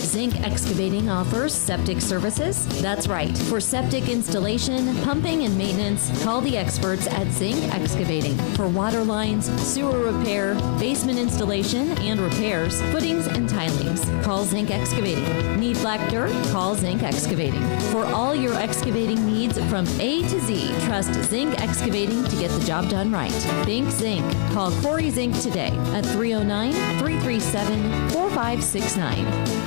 Zink Excavating offers septic services. That's right. For septic installation, pumping, and maintenance, call the experts at Zink Excavating. For water lines, sewer repair, basement installation and repairs, footings and tilings, call Zink Excavating. Need black dirt? Call Zink Excavating. For all your excavating needs from A to Z, trust Zink Excavating to get the job done right. Think Zink. Call Corey Zink today at 309-337-4569.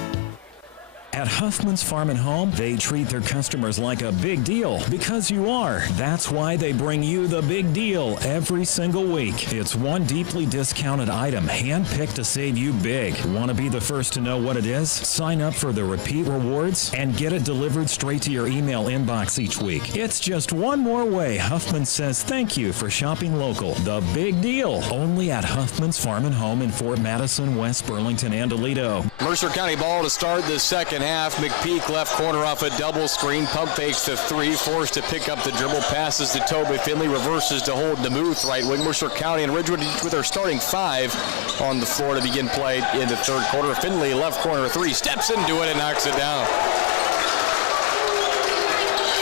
At Huffman's Farm and Home, they treat their customers like a big deal because you are. That's why they bring you the big deal every single week. It's one deeply discounted item, handpicked to save you big. Want to be the first to know what it is? Sign up for the repeat rewards and get it delivered straight to your email inbox each week. It's just one more way Huffman says thank you for shopping local. The big deal, only at Huffman's Farm and Home in Fort Madison, West Burlington, and Toledo. Mercer County ball to start the second half. McPeak left corner off a double screen. Pump fakes to three. Forced to pick up the dribble. Passes to Toby Finley. Reverses to hold DeMuth. Right wing. Mercer County and Ridgewood with their starting five on the floor to begin play in the third quarter. Finley left corner three. Steps into it and knocks it down.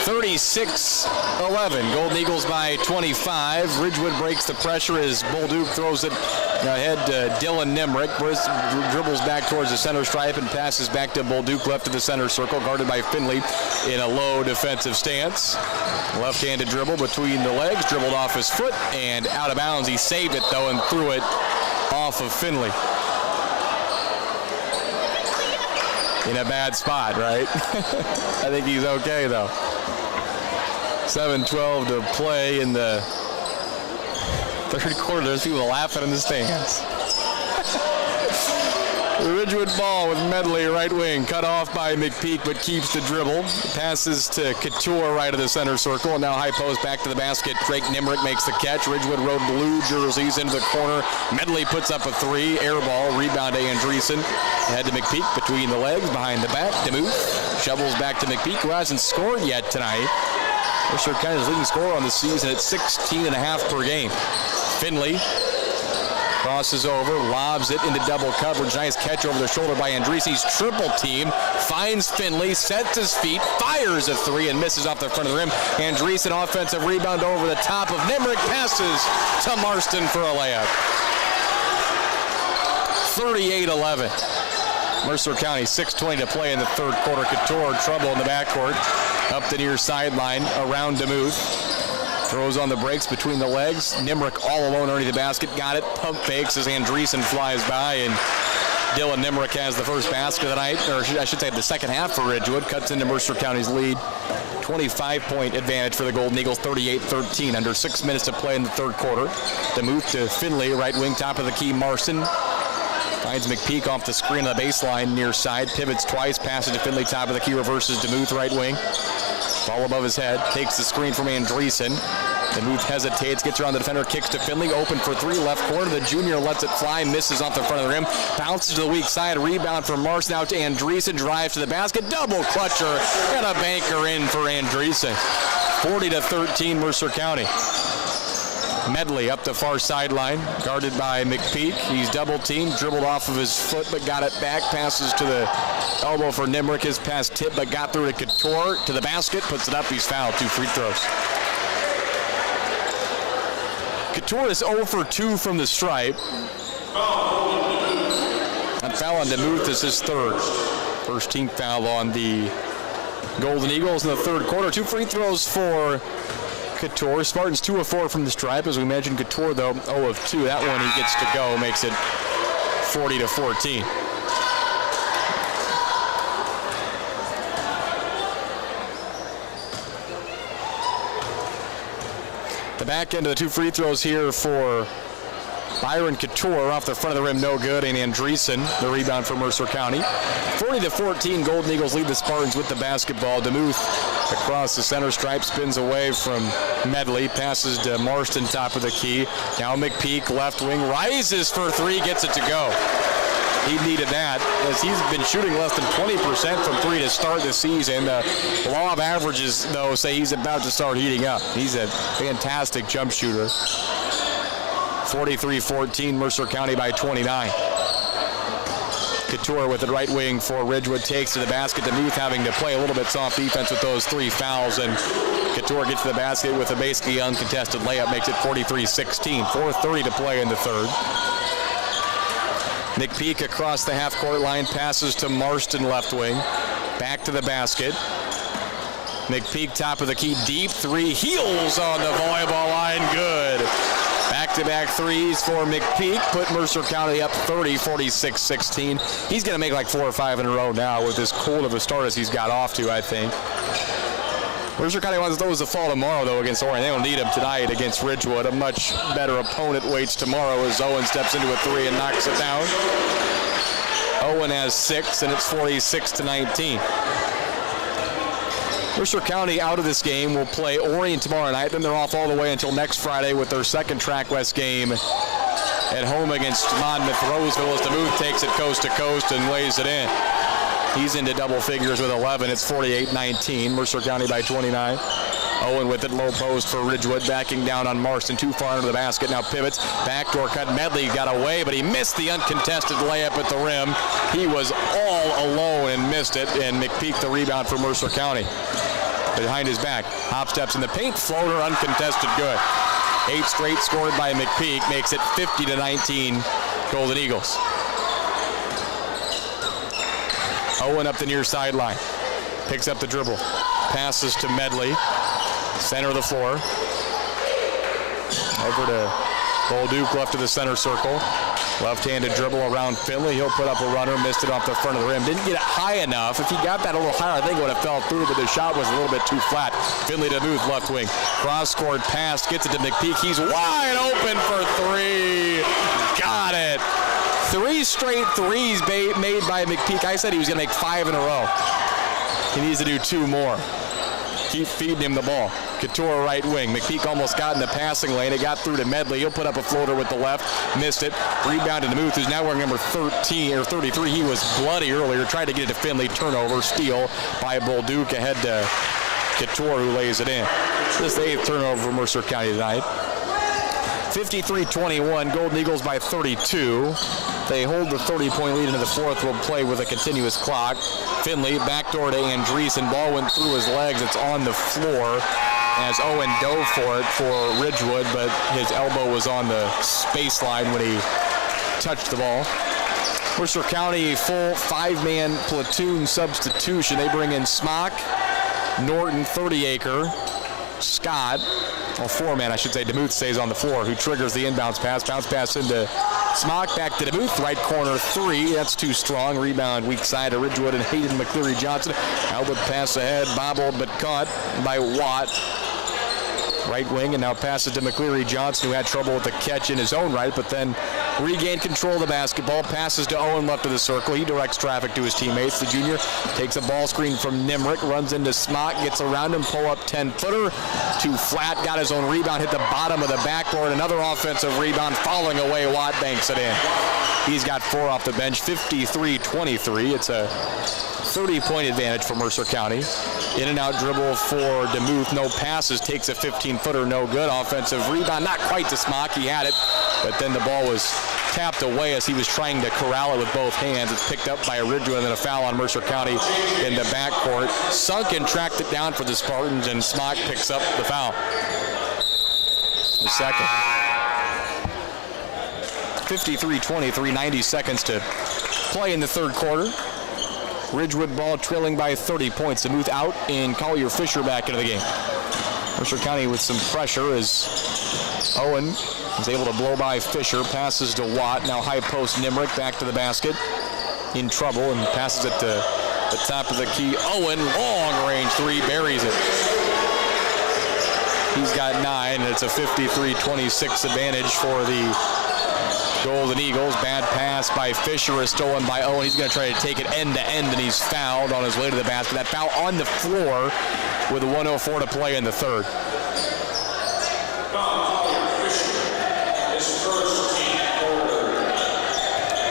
36-11. Golden Eagles by 25. Ridgewood breaks the pressure as Bolduc throws it ahead to Dylan Nemrick. Dribbles back towards the center stripe and passes back to Bolduc left of the center circle, guarded by Finley in a low defensive stance. Left-handed dribble between the legs, dribbled off his foot and out of bounds. He saved it though and threw it off of Finley. In a bad spot, right? I think he's okay though. 7:12 to play in the third quarter. There's people laughing in the stands. Ridgewood ball with Medley, right wing, cut off by McPeak, but keeps the dribble. Passes to Couture, right of the center circle, and now high post back to the basket. Drake Nemrick makes the catch. Ridgewood Road blue jerseys into the corner. Medley puts up a three, air ball, rebound to Andreessen. Head to McPeak, between the legs, behind the back. DeMuth shovels back to McPeak, who hasn't scored yet tonight. Mercer County's leading scorer on the season at 16.5 per game. Finley crosses over, lobs it into double coverage. Nice catch over the shoulder by Andreessen's triple team. Finds Finley, sets his feet, fires a three, and misses off the front of the rim. Andreessen offensive rebound over the top of Nemrick. Passes to Marston for a layup. 38-11. Mercer County, 6:20 to play in the third quarter. Couture, trouble in the backcourt. Up the near sideline, around DeMuth. Throws on the brakes between the legs. Nemrick all alone underneath the basket. Got it. Pump fakes as Andreessen flies by, and Dylan Nemrick has the first basket of the night, or I should say the second half for Ridgewood. Cuts into Mercer County's lead. 25-point advantage for the Golden Eagles, 38-13. Under 6 minutes to play in the third quarter. DeMuth to Finley, right wing, top of the key, Marston. Finds McPeak off the screen on the baseline near side. Pivots twice, passes to Finley, top of the key, reverses DeMuth, right wing. Ball above his head, takes the screen from Andreessen. DeMuth hesitates, gets around the defender, kicks to Finley, open for three, left corner. The junior lets it fly, misses off the front of the rim. Bounces to the weak side, rebound from Marston out to Andreessen, drives to the basket, double clutcher, and a banker in for Andreessen. 40-13 Mercer County. Medley up the far sideline, guarded by McPeak. He's double teamed, dribbled off of his foot, but got it back. Passes to the elbow for Nemrick. His pass tipped, but got through to Couture to the basket. Puts it up. He's fouled. 2 free throws. Couture is 0 for 2 from the stripe. And foul on DeMuth is his third. First team foul on the Golden Eagles in the third quarter. 2 free throws for Couture. Spartans 2 of 4 from the stripe. As we mentioned, Couture, though, 0 of 2. That one he gets to go, makes it 40-14. The back end of the 2 free throws here for Byron Couture off the front of the rim, no good, and Andreessen, the rebound for Mercer County. 40-14, Golden Eagles lead the Spartans with the basketball. DeMuth across the center stripe, spins away from Medley, passes to Marston, top of the key. Now McPeak, left wing, rises for 3, gets it to go. He needed that, as he's been shooting less than 20% from 3 to start the season. The law of averages, though, say he's about to start heating up. He's a fantastic jump shooter. 43-14, Mercer County by 29. Couture with the right wing for Ridgewood takes to the basket. DeMuth having to play a little bit soft defense with those 3 fouls, and Couture gets to the basket with a basically uncontested layup, makes it 43-16. 4:30 to play in the third. McPeak across the half-court line, passes to Marston left wing. Back to the basket. McPeak top of the key, deep three, heels on the volleyball line, good. Back-to-back threes for McPeak, put Mercer County up 30, 46-16. He's going to make like 4 or 5 in a row now with as cold of a start as he's got off to, I think. Mercer County wants those to fall tomorrow, though, against Orion. They don't need them tonight against Ridgewood. A much better opponent waits tomorrow as Owen steps into a 3 and knocks it down. Owen has 6, and it's 46-19. Mercer County out of this game will play Orion tomorrow night. Then they're off all the way until next Friday with their second Track West game at home against Monmouth Roseville as DeMuth takes it coast to coast and lays it in. He's into double figures with 11. It's 48-19. Mercer County by 29. Owen with it, low post for Ridgewood, backing down on Marston, too far under the basket, now pivots, backdoor cut, Medley got away, but he missed the uncontested layup at the rim. He was all alone and missed it, and McPeak the rebound for Mercer County. Behind his back, hop steps in the paint, floater, uncontested, good. 8 straight scored by McPeak, makes it 50-19, Golden Eagles. Owen up the near sideline, picks up the dribble, passes to Medley. Center of the floor. Over to Bolduc, left of the center circle. Left-handed dribble around Finley. He'll put up a runner, missed it off the front of the rim. Didn't get it high enough. If he got that a little higher, I think it would have fell through, but the shot was a little bit too flat. Finley to DeMuth, left wing. Cross-court pass, gets it to McPeak. He's wide open for 3. Got it. 3 straight threes made by McPeak. I said he was going to make 5 in a row. He needs to do 2 more. Keep feeding him the ball. Couture right wing. McPeak almost got in the passing lane. It got through to Medley. He'll put up a floater with the left. Missed it. Rebound to DeMuth, who's now wearing number 13 or 33. He was bloody earlier. Tried to get it to Finley. Turnover. Steal by Bolduc ahead to Couture, who lays it in. This is the 8th turnover for Mercer County tonight. 53-21. Golden Eagles by 32. They hold the 30-point lead into the 4th. Will play with a continuous clock. Finley backdoor to Andreessen. Ball went through his legs. It's on the floor as Owen dove for it for Ridgewood, but his elbow was on the baseline when he touched the ball. Mercer County full 5-man platoon substitution. They bring in Smock, Norton, 30-acre, Scott, well, 4-man, I should say. DeMuth stays on the floor, who triggers the inbounds pass. Bounce pass into Smock, back to DeMuth, right corner 3. That's too strong. Rebound weak side to Ridgewood and Hayden McCleary Johnson. Albert pass ahead, bobbled but caught by Watt. Right wing, and now passes to McCleary Johnson, who had trouble with the catch in his own right, but then regained control of the basketball. Passes to Owen left of the circle. He directs traffic to his teammates. The junior takes a ball screen from Nimrick, runs into Smock, gets around him, pull up 10-footer. Too flat, got his own rebound, hit the bottom of the backboard. Another offensive rebound, falling away. Watt banks it in. He's got 4 off the bench, 53-23. It's a 30-point advantage for Mercer County. In and out dribble for DeMuth. No passes. Takes a 15-footer. No good. Offensive rebound. Not quite to Smock. He had it. But then the ball was tapped away as he was trying to corral it with both hands. It's picked up by Ridgewood, and then a foul on Mercer County in the backcourt. Sunken tracked it down for the Spartans, and Smock picks up the foul. The second. 53-23. 90 seconds to play in the third quarter. Ridgewood ball trailing by 30 points. DeMuth out, and Collier Fisher back into the game. Mercer County with some pressure as Owen is able to blow by Fisher. Passes to Watt. Now high post Nimrick back to the basket. In trouble and passes it to the top of the key. Owen, long range 3, buries it. He's got 9, and it's a 53-26 advantage for the Golden Eagles. Bad pass by Fisher is stolen by Owen. He's going to try to take it end to end, and he's fouled on his way to the basket. That foul on the floor with 1:04 to play in the third.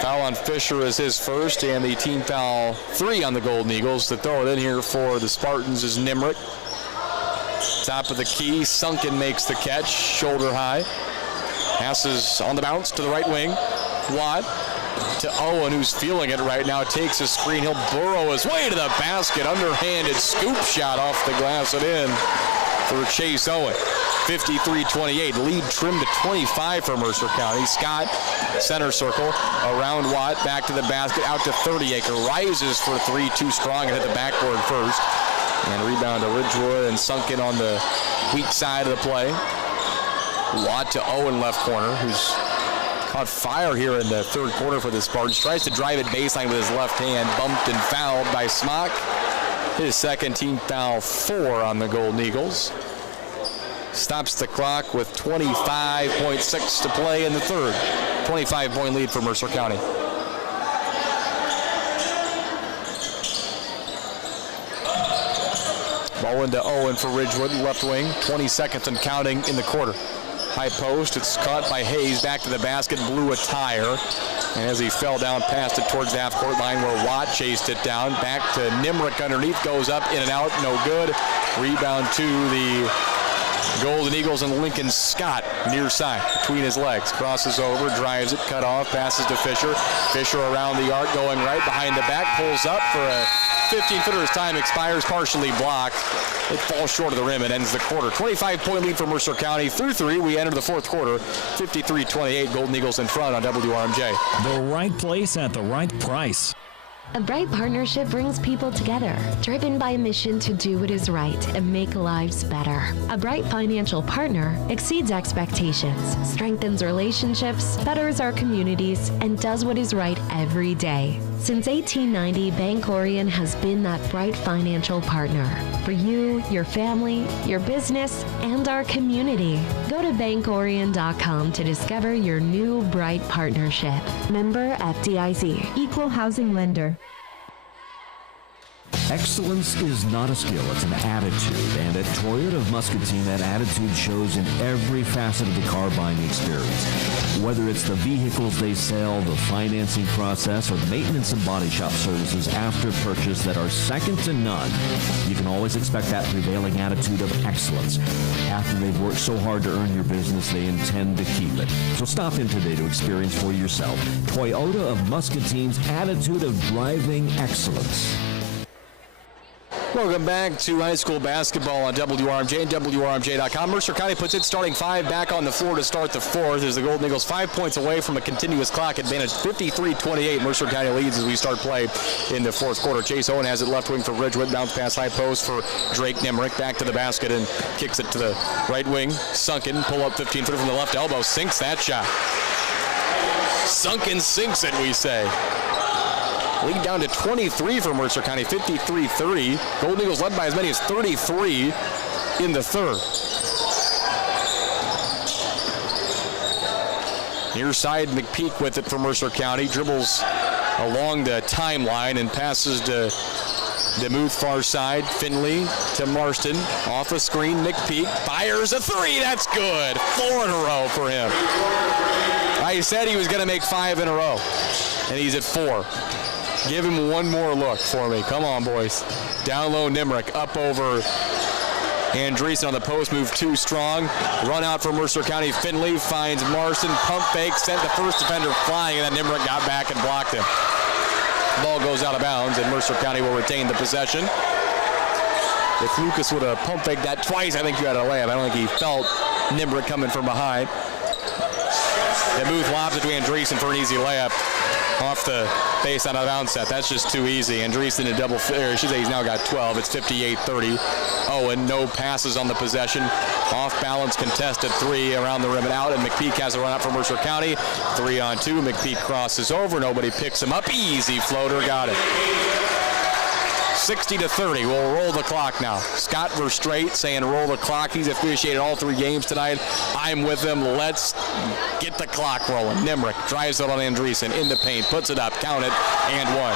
Foul on Fisher is his first, and the team foul 3 on the Golden Eagles. To throw it in here for the Spartans is Nimrick. Top of the key, Sunken makes the catch, shoulder high. Passes on the bounce to the right wing. Watt to Owen, who's feeling it right now. Takes a screen. He'll burrow his way to the basket. Underhanded scoop shot off the glass and in for Chase Owen. 53-28. Lead trimmed to 25 for Mercer County. Scott, center circle, around Watt, back to the basket, out to 30-acre. Rises for three, too strong, and hit the backboard first. And rebound to Ridgewood and sunk in on the weak side of the play. Watt to Owen, left corner, who's caught fire here in the third quarter for the Spartans. Tries to drive it baseline with his left hand. Bumped and fouled by Smock. His second team foul, 4 on the Golden Eagles. Stops the clock with 25.6 to play in the third. 25-point lead for Mercer County. Ball into Owen for Ridgewood, left wing. 20 seconds and counting in the quarter. High post, it's caught by Hayes, back to the basket, blew a tire. And as he fell down, passed it towards the half-court line where Watt chased it down. Back to Nimrick underneath, goes up, in and out, no good. Rebound to the Golden Eagles and Lincoln Scott, near side, between his legs. Crosses over, drives it, cut off, passes to Fisher. Fisher around the arc, going right behind the back, pulls up for a 15-footer as time expires, partially blocked. It falls short of the rim and ends the quarter. 25-point lead for Mercer County. Through 3, we enter the fourth quarter. 53-28, Golden Eagles in front on WRMJ. The right place at the right price. A Bright partnership brings people together, driven by a mission to do what is right and make lives better. A Bright financial partner exceeds expectations, strengthens relationships, betters our communities, and does what is right every day. Since 1890, Bank Orion has been that Bright financial partner for you, your family, your business, and our community. Go to bankorion.com to discover your new Bright partnership. Member FDIC, Equal Housing Lender. Excellence is not a skill, it's an attitude. And at Toyota of Muscatine, that attitude shows in every facet of the car buying experience. Whether it's the vehicles they sell, the financing process, or the maintenance and body shop services after purchase that are second to none, you can always expect that prevailing attitude of excellence. After they've worked so hard to earn your business, they intend to keep it. So stop in today to experience for yourself Toyota of Muscatine's attitude of driving excellence. Welcome back to high school basketball on WRMJ and WRMJ.com. Mercer County puts its starting 5 back on the floor to start the fourth as the Golden Eagles 5 points away from a continuous clock advantage. 53-28. Mercer County leads as we start play in the fourth quarter. Chase Owen has it left wing for Ridgewood. Bounce pass high post for Drake Nimrick. Back to the basket and kicks it to the right wing. Sunken. Pull up 15-footer from the left elbow. Sinks that shot. Sunken sinks it, we say. Lead down to 23 for Mercer County, 53-30. Golden Eagles led by as many as 33 in the third. Near side, McPeak with it for Mercer County. Dribbles along the timeline and passes to DeMuth far side. Finley to Marston. Off a screen, McPeak fires a 3. That's good. 4 in a row for him. I said he was going to make 5 in a row, and he's at 4. Give him one more look for me. Come on, boys. Down low, Nimrick. Up over Andreessen on the post move, too strong. Run out for Mercer County. Finley finds Marston. Pump fake. Sent the first defender flying, and then Nimrick got back and blocked him. Ball goes out of bounds, and Mercer County will retain the possession. If Lucas would have pump faked that twice, I think you had a layup. I don't think he felt Nimrick coming from behind. DeMuth lobs it to Andreessen for an easy layup. Off the base on a bounce set. That's just too easy. Andreessen a double, I should say he's now got 12. It's 58-30. Owen, no passes on the possession. Off balance contested 3 around the rim and out, and McPeak has a run out for Mercer County. 3-on-2. McPeak crosses over. Nobody picks him up. Easy floater. Got it. 60-30. We'll roll the clock now. Scott Verstrate saying roll the clock. He's officiated all 3 games tonight. I'm with him. Let's get the clock rolling. Nimrick drives it on Andreessen in the paint, puts it up, count it, and 1.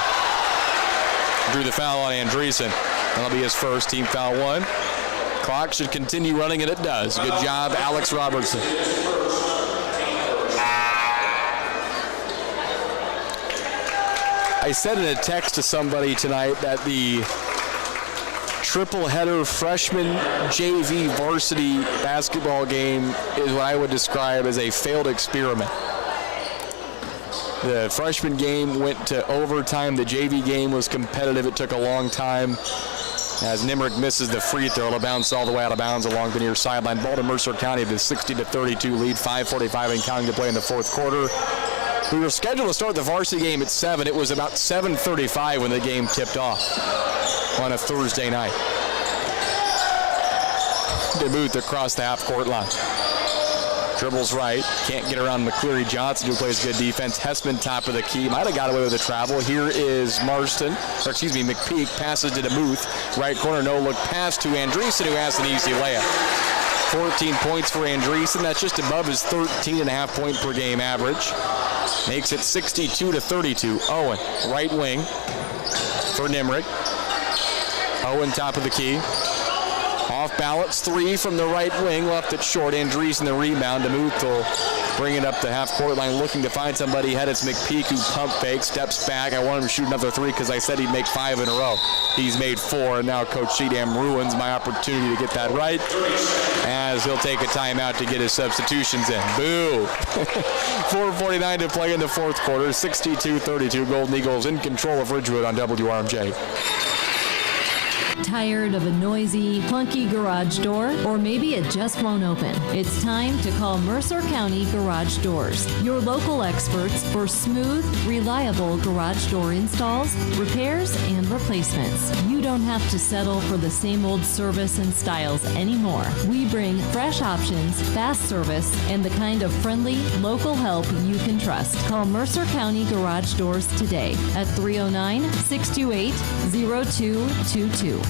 Drew the foul on Andreessen. That'll be his first, team foul 1. Clock should continue running, and it does. Good job, Alex Robertson. I said in a text to somebody tonight that the triple header freshman JV varsity basketball game is what I would describe as a failed experiment. The freshman game went to overtime. The JV game was competitive. It took a long time as Nimerick misses the free throw. It'll bounce all the way out of bounds along the near sideline. Ball to Mercer County, the 60-32 lead, 5:45 and counting to play in the fourth quarter. We were scheduled to start the varsity game at 7. It was about 7:35 when the game tipped off on a Thursday night. DeMuth across the half-court line. Dribbles right, can't get around McCleary Johnson, who plays good defense. Hessman top of the key, might have got away with the travel. Here is McPeak, passes to DeMuth. Right corner, no look pass to Andreessen, who has an easy layup. 14 points for Andreessen, that's just above his 13.5 point per game average. Makes it 62-32. Owen, right wing for Nimerick. Owen top of the key. Off balance, 3 from the right wing, left it short. Andreessen the rebound. DeMuth will bring it up the half-court line, looking to find somebody. Had it's McPeak, who pump fake, steps back. I wanted him to shoot another 3 because I said he'd make 5 in a row. He's made 4, and now Coach Sheedham ruins my opportunity to get that right, as he'll take a timeout to get his substitutions in. Boo! 4:49 to play in the fourth quarter. 62-32. Golden Eagles in control of Ridgewood on WRMJ. Tired of a noisy, clunky garage door? Or maybe it just won't open? It's time to call Mercer County Garage Doors, your local experts for smooth, reliable garage door installs, repairs, and replacements. You don't have to settle for the same old service and styles anymore. We bring fresh options, fast service, and the kind of friendly, local help you can trust. Call Mercer County Garage Doors today at 309-628-0222.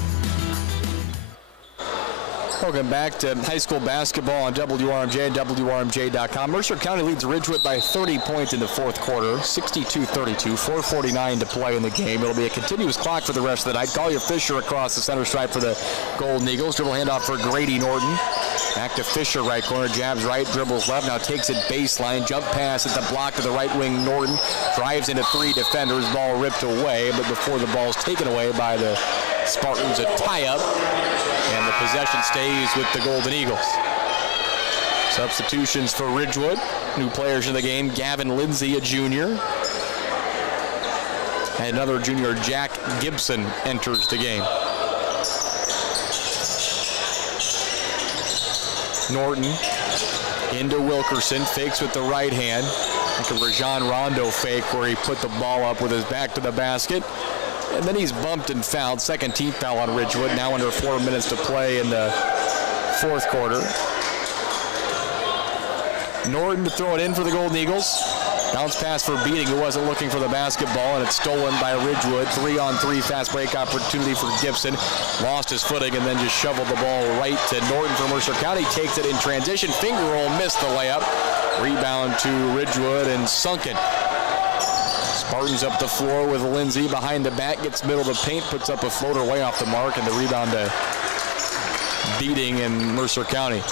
Welcome back to high school basketball on WRMJ and WRMJ.com. Mercer County leads Ridgewood by 30 points in the fourth quarter, 62-32, 4:49 to play in the game. It'll be a continuous clock for the rest of the night. Collier Fisher across the center stripe for the Golden Eagles. Dribble handoff for Grady Norton. Back to Fisher, right corner, jabs right, dribbles left, now takes it baseline, jump pass at the block to the right wing. Norton drives into 3 defenders, ball ripped away, but before the ball's taken away by the Spartans, a tie-up, and the possession stays with the Golden Eagles. Substitutions for Ridgewood. New players in the game, Gavin Lindsay, a junior. And another junior, Jack Gibson, enters the game. Norton into Wilkerson, fakes with the right hand. Like a Rajon Rondo fake where he put the ball up with his back to the basket. And then he's bumped and fouled. Second team foul on Ridgewood. Now under 4 minutes to play in the fourth quarter. Norton to throw it in for the Golden Eagles. Bounce pass for Beating, who wasn't looking for the basketball, and it's stolen by Ridgewood. 3-on-3 fast break opportunity for Gibson. Lost his footing and then just shoveled the ball right to Norton for Mercer County. Takes it in transition. Finger roll, missed the layup. Rebound to Ridgewood and sunken. Spartans up the floor with Lindsay behind the back, gets middle of the paint, puts up a floater way off the mark, and the rebound to Beating in Mercer County.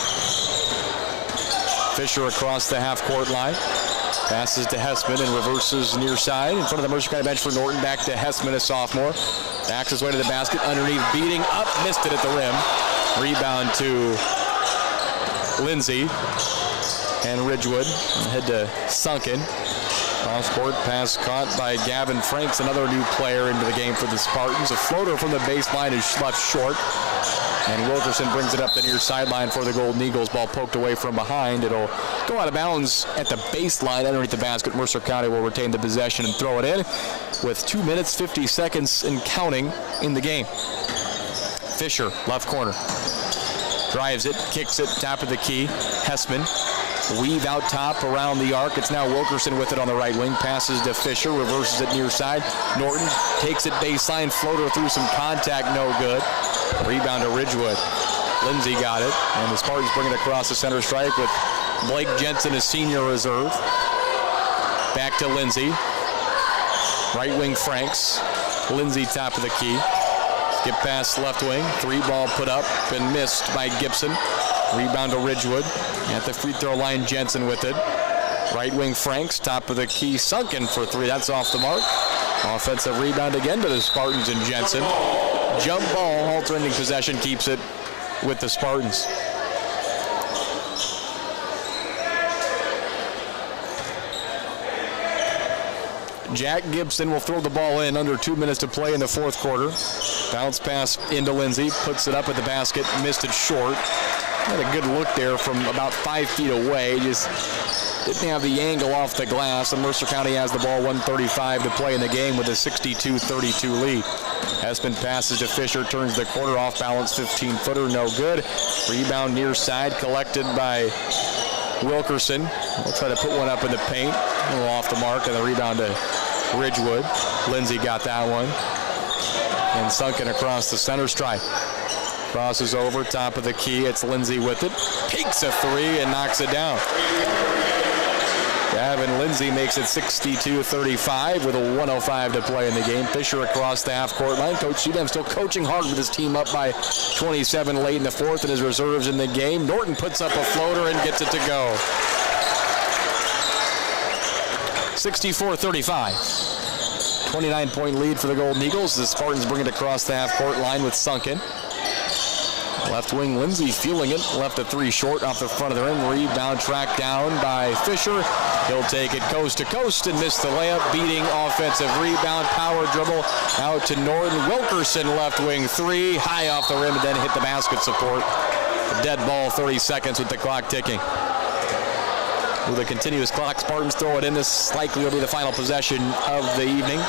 Fisher across the half-court line. Passes to Hessman and reverses near side. In front of the Mercer County bench for Norton. Back to Hessman, a sophomore. Backs his way to the basket. Underneath, Beating up, missed it at the rim. Rebound to Lindsay. And Ridgewood head to Sunken. Cross-court pass caught by Gavin Franks, another new player into the game for the Spartans. A floater from the baseline is left short. And Wilkerson brings it up the near sideline for the Golden Eagles. Ball poked away from behind. It'll go out of bounds at the baseline underneath the basket. Mercer County will retain the possession and throw it in with 2 minutes, 50 seconds and counting in the game. Fisher, left corner. Drives it, kicks it, top of the key. Hessman. Weave out top around the arc. It's now Wilkerson with it on the right wing. Passes to Fisher, reverses it near side. Norton takes it baseline, floater through some contact, no good. Rebound to Ridgewood. Lindsay got it, and the Spartans bring it across the center stripe with Blake Jensen, a senior reserve. Back to Lindsay. Right wing Franks. Lindsay top of the key. Skip pass left wing. 3 ball put up and missed by Gibson. Rebound to Ridgewood. At the free throw line, Jensen with it. Right wing Franks, top of the key, Sunken for 3. That's off the mark. Offensive rebound again to the Spartans and Jensen. Jump ball, alternating possession, keeps it with the Spartans. Jack Gibson will throw the ball in under 2 minutes to play in the fourth quarter. Bounce pass into Lindsay, puts it up at the basket, missed it short. Had a good look there from about 5 feet away, just didn't have the angle off the glass, and Mercer County has the ball, 1:35 to play in the game with a 62-32 lead. Hespin passes to Fisher, turns the corner off balance, 15-footer, no good. Rebound near side, collected by Wilkerson. We'll try to put one up in the paint, a little off the mark, and the rebound to Ridgewood. Lindsay got that one, and sunken across the center stripe. Crosses over, top of the key, it's Lindsay with it. Takes a three and knocks it down. Gavin Lindsay makes it 62-35 with a 1:05 to play in the game. Fisher across the half-court line. Coach Cheatham still coaching hard with his team up by 27 late in the fourth and his reserves in the game. Norton puts up a floater and gets it to go. 64-35. 29-point lead for the Golden Eagles. The Spartans bring it across the half-court line with Sunken. Left wing Lindsay feeling it. Left a three short off the front of the rim. Rebound tracked down by Fisher. He'll take it coast to coast and miss the layup. Beating offensive rebound. Power dribble out to Norton. Wilkerson left wing three. High off the rim and then hit the basket support. A dead ball, 30 seconds with the clock ticking. With a continuous clock, Spartans throw it in. This likely will be the final possession of the evening.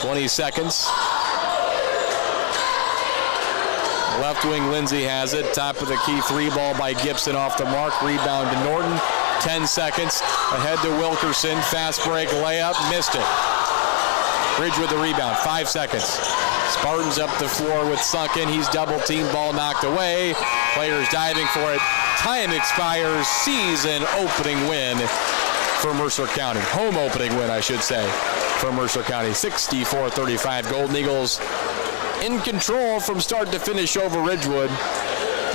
20 seconds. Left wing Lindsay has it. Top of the key three ball by Gibson off the mark. Rebound to Norton. 10 seconds. Ahead to Wilkerson. Fast break layup. Missed it. Ridgewood the rebound. 5 seconds. Spartans up the floor with Sunken. He's double team. Ball knocked away. Players diving for it. Time expires. Season opening win for Mercer County. Home opening win, I should say, for Mercer County. 64-35. Golden Eagles in control from start to finish over Ridgewood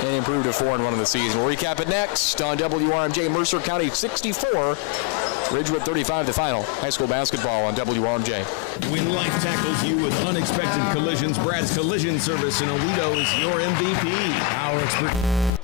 and improved to 4-1 in the season. We'll recap it next on WRMJ. Mercer County 64, Ridgewood 35, the final. High school basketball on WRMJ. When life tackles you with unexpected collisions, Brad's Collision Service in Aledo is your MVP. Our expert